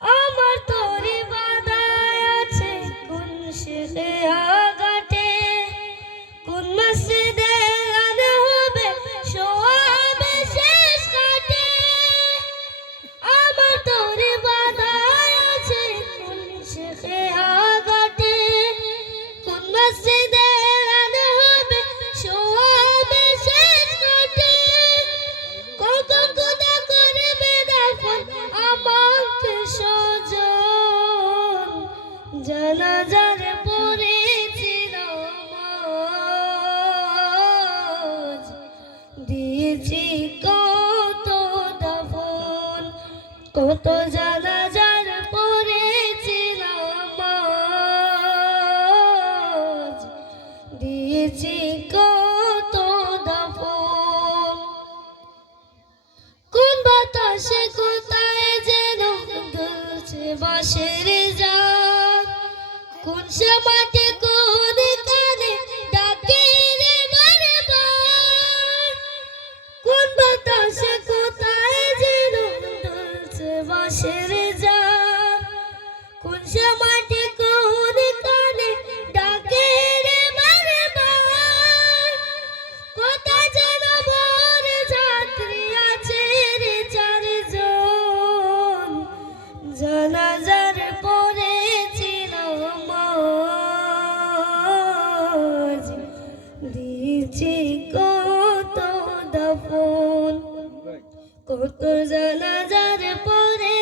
আমার তোরে বাদায় আছে কোন শেষে আগাটে কোন মসজিদে আনা হবে সোয়াবে শেষ কাটে আমার তোরে বাদায় আছে কোন শেষে আগাটে কোন মসজিদে আনা হবে সোয়াবে শেষ কাটে কত খোদা করবে দাফন আমাকে সজন জানাজার পড়েছিল নামাজ দিয়েছি কত দাফন কত জানাজার পড়েছিল নামাজ দিয়েছি কত দাফন কোন বাতাসে কোথায় যেন দুলছে বাঁশের জাগ কোন সমাজে কোন কানে ডাকে রে বারবার কোন বাতাসে কোথায় যেন দুলছে বাঁশের জাগ কোন সমাজে কোন কানে ডাকে রে বারবার কোথায় যেন বর যাত্রী আছে রে চারজন জানাজার পড়েছিল নামাজ দিয়েছি কত দাফন কত জানাজার পড়ে